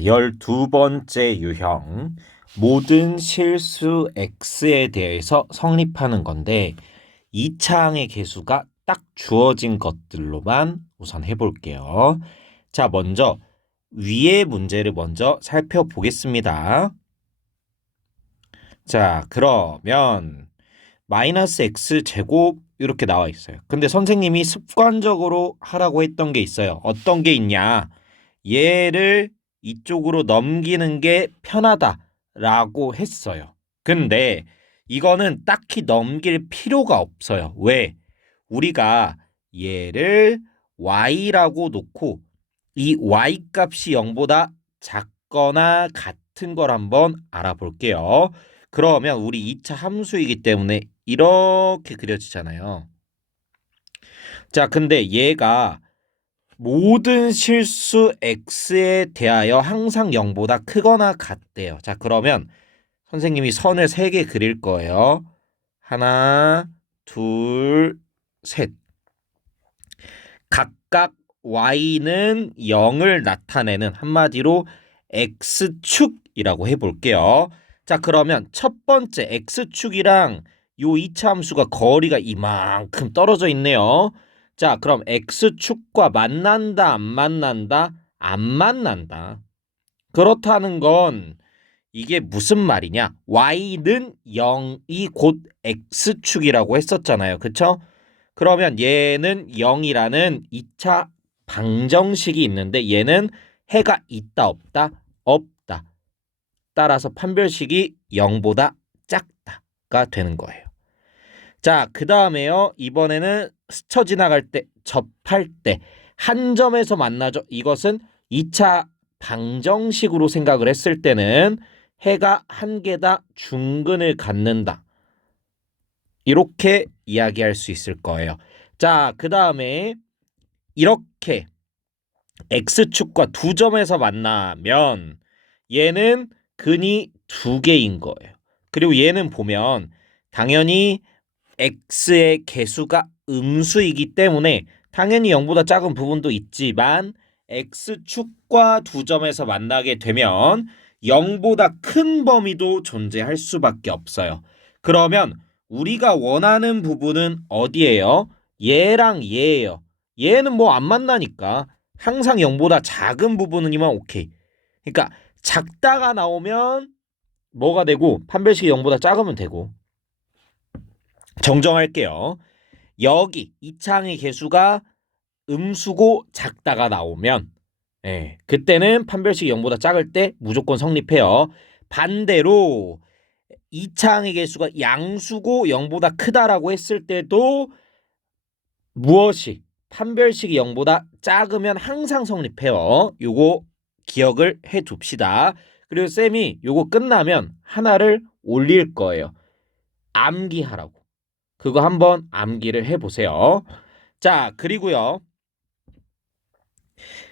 12번째 유형, 모든 실수 x에 대해서 성립하는 건데 2차항의 개수가 딱 주어진 것들로만 우선 해볼게요. 자, 먼저 위의 문제를 먼저 살펴보겠습니다. 자, 그러면 마이너스 x 제곱 이렇게 나와 있어요. 근데 선생님이 습관적으로 하라고 했던 게 있어요. 어떤 게 있냐? 얘를 이쪽으로 넘기는 게 편하다라고 했어요. 근데 이거는 딱히 넘길 필요가 없어요. 왜? 우리가 얘를 y라고 놓고 이 y 값이 0보다 작거나 같은 걸 한번 알아볼게요. 그러면 우리 2차 함수이기 때문에 이렇게 그려지잖아요. 자, 근데 얘가 모든 실수 x에 대하여 항상 0보다 크거나 같대요. 자, 그러면 선생님이 선을 3개 그릴 거예요. 하나, 둘, 셋. 각각 y는 0을 나타내는 한마디로 x축이라고 해볼게요. 자, 그러면 첫 번째 x축이랑 요 2차 함수가 거리가 이만큼 떨어져 있네요. 자, 그럼 x축과 만난다, 안 만난다? 안 만난다. 그렇다는 건 이게 무슨 말이냐? y는 0이 곧 x축이라고 했었잖아요. 그쵸? 그러면 얘는 0이라는 2차 방정식이 있는데 얘는 해가 있다 없다? 없다. 따라서 판별식이 0보다 작다가 되는 거예요. 자, 그 다음에요. 이번에는 스쳐 지나갈 때, 접할 때 한 점에서 만나죠. 이것은 2차 방정식으로 생각을 했을 때는 해가 한 개다 중근을 갖는다. 이렇게 이야기할 수 있을 거예요. 자, 그 다음에 이렇게 x축과 두 점에서 만나면 얘는 근이 2개인 거예요. 그리고 얘는 보면 당연히 x의 개수가 음수이기 때문에 당연히 0보다 작은 부분도 있지만 x축과 두 점에서 만나게 되면 0보다 큰 범위도 존재할 수밖에 없어요. 그러면 우리가 원하는 부분은 어디예요? 얘랑 얘예요. 얘는 뭐 안 만나니까 항상 0보다 작은 부분이면 오케이. 그러니까 작다가 나오면 뭐가 되고 판별식이 0보다 작으면 되고. 정정할게요. 여기 이차항의 개수가 음수고 작다가 나오면 그때는 판별식이 0보다 작을 때 무조건 성립해요. 반대로 이차항의 개수가 양수고 0보다 크다라고 했을 때도 무엇이 판별식이 0보다 작으면 항상 성립해요. 요거 기억을 해 둡시다. 그리고 쌤이 요거 끝나면 하나를 올릴 거예요. 암기하라고. 그거 한번 암기를 해보세요. 자, 그리고요.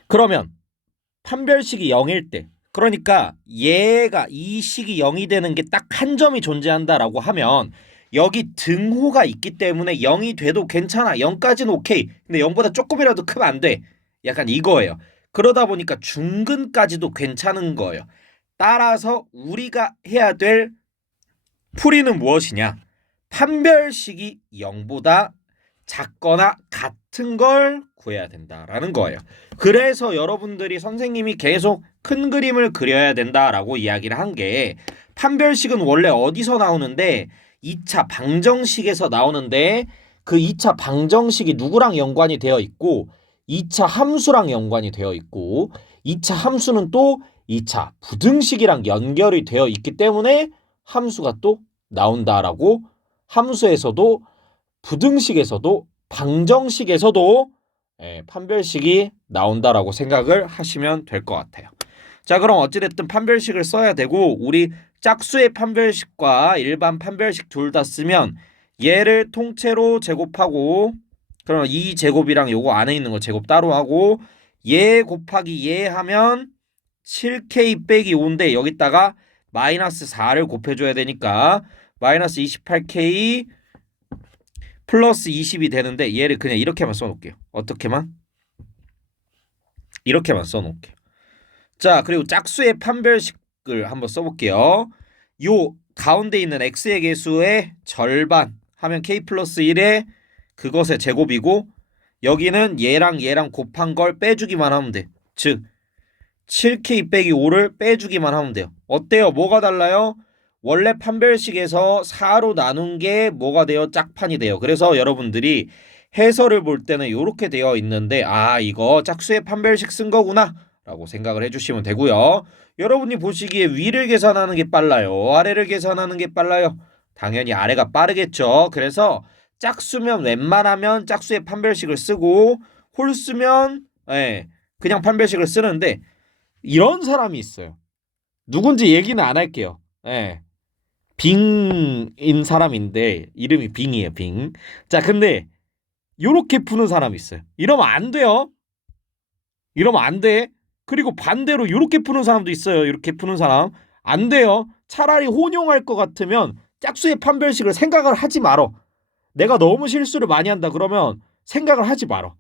그러면 판별식이 0일 때, 그러니까 얘가 이 식이 0이 되는 게 딱 한 점이 존재한다라고 하면 여기 등호가 있기 때문에 0이 돼도 괜찮아. 0까지는 오케이. 근데 0보다 조금이라도 크면 안 돼. 약간 이거예요. 그러다 보니까 중근까지도 괜찮은 거예요. 따라서 우리가 해야 될 풀이는 무엇이냐? 판별식이 0보다 작거나 같은 걸 구해야 된다라는 거예요. 그래서 여러분들이 선생님이 계속 큰 그림을 그려야 된다라고 이야기를 한 게 판별식은 원래 어디서 나오는데 2차 방정식에서 나오는데 그 2차 방정식이 누구랑 연관이 되어 있고 2차 함수랑 연관이 되어 있고 2차 함수는 또 2차 부등식이랑 연결이 되어 있기 때문에 함수가 또 나온다라고 함수에서도 부등식에서도 방정식에서도 판별식이 나온다라고 생각을 하시면 될 것 같아요. 자, 그럼 어찌됐든 판별식을 써야 되고 우리 짝수의 판별식과 일반 판별식 둘 다 쓰면 얘를 통째로 제곱하고 그럼 2제곱이랑 요거 안에 있는 거 제곱 따로 하고 얘 곱하기 얘 하면 7k 빼기 5인데 여기다가 마이너스 4를 곱해줘야 되니까 마이너스 28k 플러스 20이 되는데 얘를 그냥 이렇게만 써놓을게요. 어떻게만? 이렇게만 써놓을게요. 자, 그리고 짝수의 판별식을 한번 써볼게요. 요 가운데 있는 x의 개수의 절반 하면 k 플러스 1의 그것의 제곱이고 여기는 얘랑 곱한 걸 빼주기만 하면 돼. 즉 7k 빼기 5를 빼주기만 하면 돼요. 어때요? 뭐가 달라요? 원래 판별식에서 4로 나눈 게 뭐가 돼요? 짝판이 돼요. 그래서 여러분들이 해설을 볼 때는 이렇게 되어 있는데 아 이거 짝수의 판별식 쓴 거구나 라고 생각을 해주시면 되고요. 여러분이 보시기에 위를 계산하는 게 빨라요? 아래를 계산하는 게 빨라요? 당연히 아래가 빠르겠죠. 그래서 짝수면 웬만하면 짝수의 판별식을 쓰고 홀수면 그냥 판별식을 쓰는데 이런 사람이 있어요. 누군지 얘기는 안 할게요. 빙인 사람인데 이름이 빙이에요. 빙. 자, 근데 요렇게 푸는 사람이 있어요. 이러면 안 돼요. 이러면 안 돼. 그리고 반대로 요렇게 푸는 사람도 있어요. 이렇게 푸는 사람. 안 돼요. 차라리 혼용할 것 같으면 짝수의 판별식을 생각을 하지 말어. 내가 너무 실수를 많이 한다 그러면 생각을 하지 말어.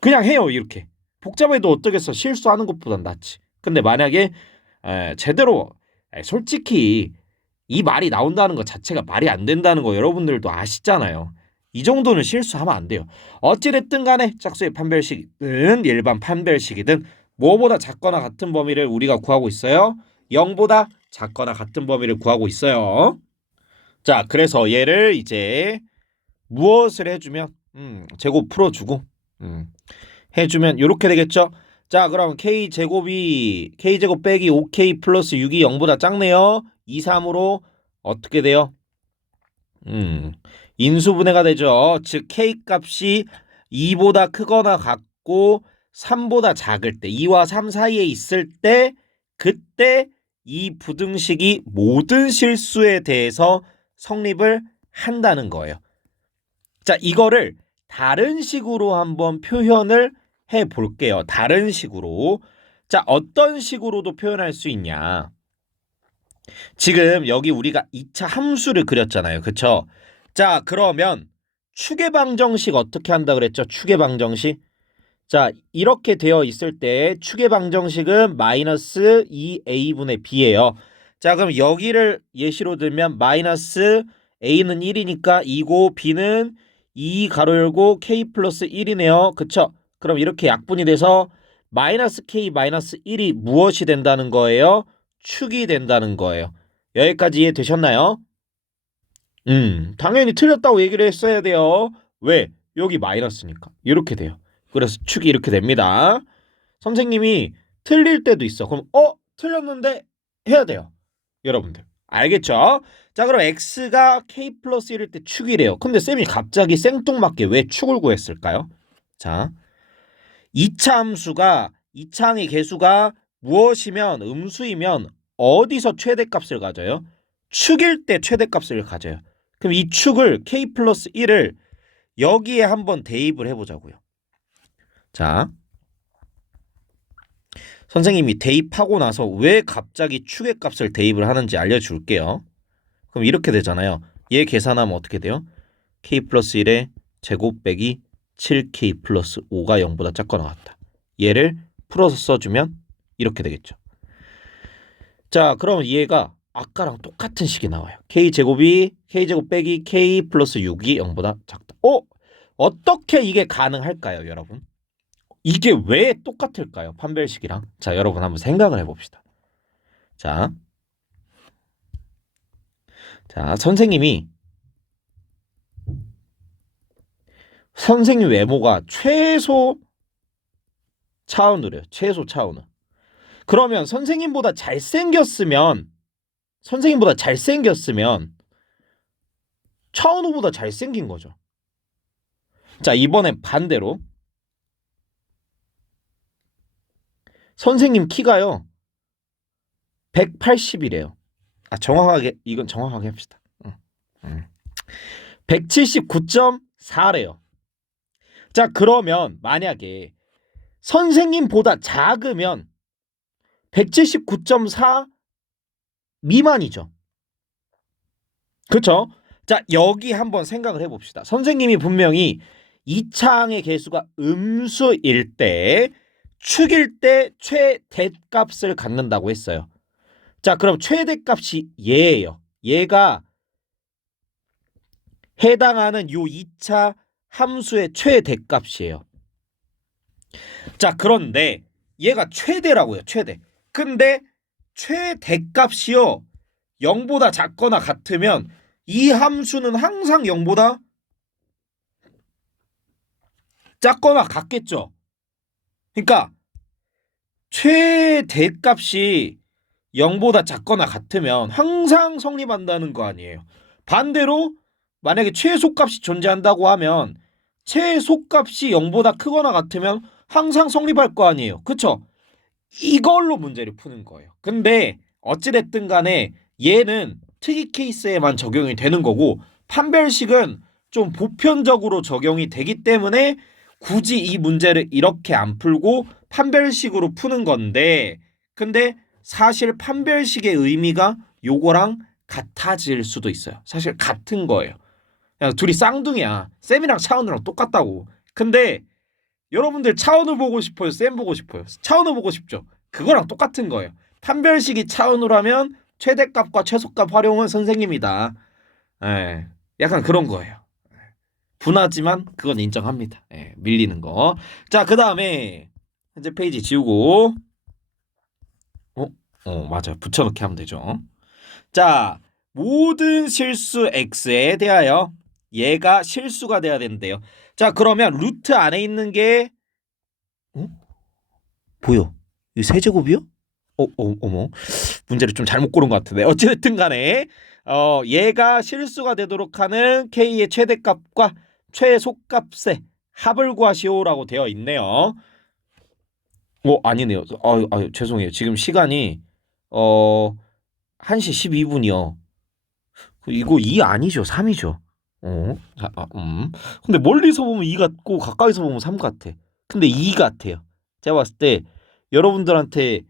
그냥 해요. 이렇게. 복잡해도 어쩌겠어. 실수하는 것보단 낫지. 근데 만약에 제대로 솔직히 이 말이 나온다는 것 자체가 말이 안 된다는 거 여러분들도 아시잖아요. 이 정도는 실수하면 안 돼요. 어찌됐든 간에 짝수의 판별식이든 일반 판별식이든 뭐보다 작거나 같은 범위를 우리가 구하고 있어요. 0보다 작거나 같은 범위를 구하고 있어요. 자, 그래서 얘를 이제 무엇을 해주면 제곱 풀어주고 해주면 이렇게 되겠죠. 자, 그럼 k제곱이 k제곱 빼기 5k 플러스 6이 0보다 작네요. 2, 3으로 어떻게 돼요? 인수분해가 되죠. 즉 k 값이 2보다 크거나 같고 3보다 작을 때 2와 3 사이에 있을 때 그때 이 부등식이 모든 실수에 대해서 성립을 한다는 거예요. 자, 이거를 다른 식으로 한번 표현을 해 볼게요. 다른 식으로. 자, 어떤 식으로도 표현할 수 있냐? 지금 여기 우리가 2차 함수를 그렸잖아요. 그쵸? 자, 그러면 추계 방정식 어떻게 한다 그랬죠? 추계 방정식. 자, 이렇게 되어 있을 때 추계 방정식은 마이너스 2a분의 b예요. 자, 그럼 여기를 예시로 들면 마이너스 a는 1이니까 2고 b는 2 가로 열고 k 플러스 1이네요. 그쵸? 그럼 이렇게 약분이 돼서 마이너스 k 마이너스 1이 무엇이 된다는 거예요? 축이 된다는 거예요. 여기까지 이해되셨나요? 당연히 틀렸다고 얘기를 했어야 돼요. 왜? 여기 마이너스니까. 이렇게 돼요. 그래서 축이 이렇게 됩니다. 선생님이 틀릴 때도 있어. 그럼 틀렸는데 해야 돼요. 여러분들. 알겠죠? 자, 그럼 x가 k 플러스 1일 때 축이래요. 근데 쌤이 갑자기 생뚱맞게 왜 축을 구했을까요? 자, 2차 함수가 2차항의 개수가 무엇이면 음수이면 어디서 최대값을 가져요? 축일 때 최대값을 가져요. 그럼 이 축을 k 플러스 1을 여기에 한번 대입을 해보자고요. 자, 선생님이 대입하고 나서 왜 갑자기 축의 값을 대입을 하는지 알려줄게요. 그럼 이렇게 되잖아요. 얘 계산하면 어떻게 돼요? k 플러스 1의 제곱 빼기 7k 플러스 5가 0보다 작거나 같다. 얘를 풀어서 써주면 이렇게 되겠죠. 자, 그럼 얘가 아까랑 똑같은 식이 나와요. k제곱이 k제곱 빼기 k 플러스 6이 0보다 작다. 어떻게 이게 가능할까요, 여러분? 이게 왜 똑같을까요? 판별식이랑. 자, 여러분 한번 생각을 해봅시다. 자, 선생님 외모가 최소 차은우래요. 최소 차은우. 그러면 선생님보다 잘생겼으면 차은우보다 잘생긴 거죠. 자, 이번엔 반대로 선생님 키가요 180이래요. 이건 정확하게 합시다. 179.4래요. 자, 그러면 만약에 선생님보다 작으면 179.4 미만이죠. 그렇죠? 자, 여기 한번 생각을 해봅시다. 선생님이 분명히 2차항의 개수가 음수일 때 축일 때 최대값을 갖는다고 했어요. 자, 그럼 최대값이 얘예요. 얘가 해당하는 요 2차 함수의 최대값이에요. 자, 그런데 얘가 최대라고요. 최대. 근데 최대값이요 0보다 작거나 같으면 이 함수는 항상 0보다 작거나 같겠죠. 그러니까 최대값이 0보다 작거나 같으면 항상 성립한다는 거 아니에요. 반대로 만약에 최소값이 존재한다고 하면 최소값이 0보다 크거나 같으면 항상 성립할 거 아니에요. 그쵸? 이걸로 문제를 푸는 거예요. 근데 어찌됐든 간에 얘는 특이 케이스에만 적용이 되는 거고 판별식은 좀 보편적으로 적용이 되기 때문에 굳이 이 문제를 이렇게 안 풀고 판별식으로 푸는 건데 근데 사실 판별식의 의미가 요거랑 같아질 수도 있어요. 사실 같은 거예요. 그냥 둘이 쌍둥이야. 쌤이랑 차은우랑 똑같다고. 근데 여러분들 차은우 보고 싶어요? 쌤 보고 싶어요? 차은우 보고 싶죠? 그거랑 똑같은 거예요. 판별식이 차은우라면 최대값과 최소값 활용은 선생님이다. 예, 약간 그런 거예요. 분하지만 그건 인정합니다. 예, 밀리는 거. 자, 그 다음에 현재 페이지 지우고 맞아요. 붙여넣기 하면 되죠. 자, 모든 실수 x에 대하여 얘가 실수가 돼야 되는데요. 자, 그러면 루트 안에 있는 게 뭐요? 이 세제곱이요? 어머. 문제를 좀 잘못 고른 것 같은데. 어찌됐든 간에 얘가 실수가 되도록 하는 k의 최대값과 최소값의 합을 구하시오라고 되어 있네요. 아니네요. 죄송해요. 지금 시간이 1시 12분이요. 이거 2 아니죠? 3이죠. 자, 근데 멀리서 보면 2 같고 가까이서 보면 3 같아. 근데 2 같아요. 제가 봤을 때 여러분들한테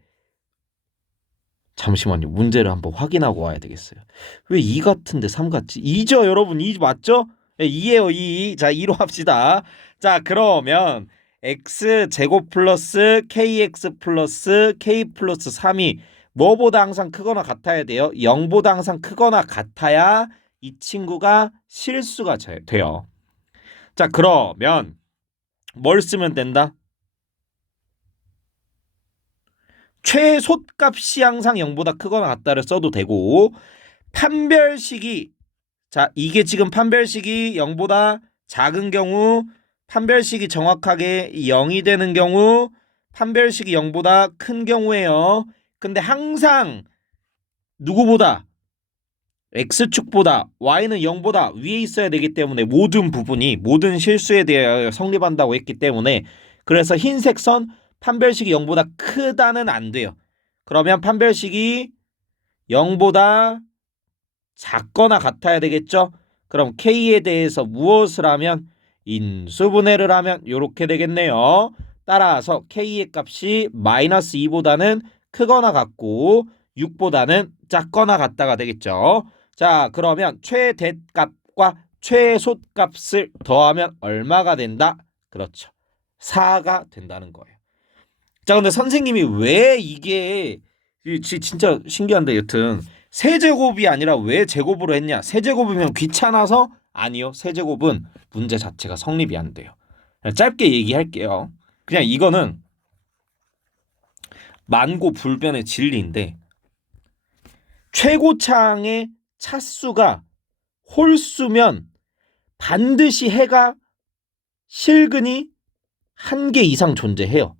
잠시만요. 문제를 한번 확인하고 와야 되겠어요. 왜 2 같은데 3 같지? 2죠, 여러분. 2 맞죠? 네, 2예요, 2. 자, 2로 합시다. 자, 그러면 x 제곱 플러스 kx 플러스 k 플러스 3이 뭐보다 항상 크거나 같아야 돼요? 0보다 항상 크거나 같아야 이 친구가 실수가 돼요. 자, 그러면 뭘 쓰면 된다? 최소값이 항상 0보다 크거나 같다를 써도 되고 판별식이 자 이게 지금 판별식이 0보다 작은 경우 판별식이 정확하게 0이 되는 경우 판별식이 0보다 큰 경우예요. 근데 항상 누구보다 x축보다 y는 0보다 위에 있어야 되기 때문에 모든 부분이 모든 실수에 대하여 성립한다고 했기 때문에 그래서 흰색 선 판별식이 0보다 크다는 안 돼요. 그러면 판별식이 0보다 작거나 같아야 되겠죠? 그럼 k에 대해서 무엇을 하면 인수분해를 하면 이렇게 되겠네요. 따라서 k의 값이 마이너스 2보다는 크거나 같고 6보다는 작거나 같다가 되겠죠. 자, 그러면 최대값과 최소값을 더하면 얼마가 된다? 그렇죠. 4가 된다는 거예요. 자, 근데 선생님이 왜 이게 진짜 신기한데 여튼 세제곱이 아니라 왜 제곱으로 했냐? 세제곱이면 귀찮아서? 아니요. 세제곱은 문제 자체가 성립이 안 돼요. 짧게 얘기할게요. 그냥 이거는 만고불변의 진리인데 최고창의 차수가 홀수면 반드시 해가 실근이 1개 이상 존재해요.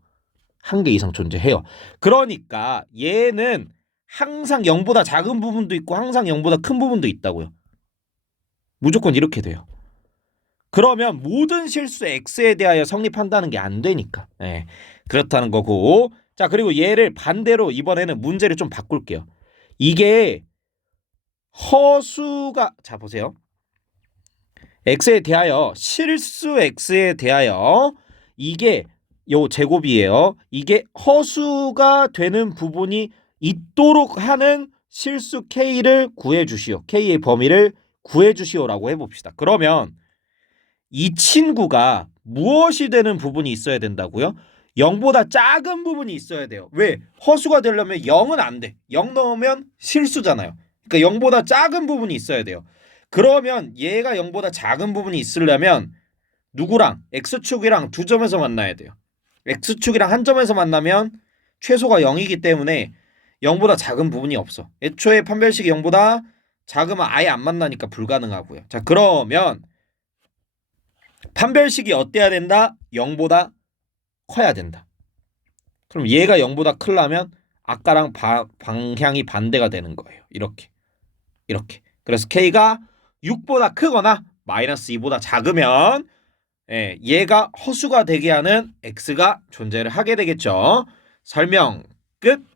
1개 이상 존재해요. 그러니까 얘는 항상 0보다 작은 부분도 있고 항상 0보다 큰 부분도 있다고요. 무조건 이렇게 돼요. 그러면 모든 실수 x에 대하여 성립한다는 게 안 되니까. 네, 그렇다는 거고. 자, 그리고 얘를 반대로 이번에는 문제를 좀 바꿀게요. 이게 허수가 자 보세요. x에 대하여 실수 x에 대하여 이게 요 제곱이에요. 이게 허수가 되는 부분이 있도록 하는 실수 k를 구해 주시오. k의 범위를 구해 주시오라고 해봅시다. 그러면 이 친구가 무엇이 되는 부분이 있어야 된다고요? 0보다 작은 부분이 있어야 돼요. 왜? 허수가 되려면 0은 안 돼. 0 넣으면 실수잖아요. 그러니까 0보다 작은 부분이 있어야 돼요. 그러면 얘가 0보다 작은 부분이 있으려면 누구랑? x축이랑 두 점에서 만나야 돼요. x축이랑 한 점에서 만나면 최소가 0이기 때문에 0보다 작은 부분이 없어. 애초에 판별식이 0보다 작으면 아예 안 만나니까 불가능하고요. 자, 그러면 판별식이 어때야 된다? 0보다 커야 된다. 그럼 얘가 0보다 크려면 아까랑 방향이 반대가 되는 거예요. 이렇게. 이렇게. 그래서 K가 6보다 크거나 마이너스 2보다 작으면 얘가 허수가 되게 하는 X가 존재를 하게 되겠죠. 설명 끝.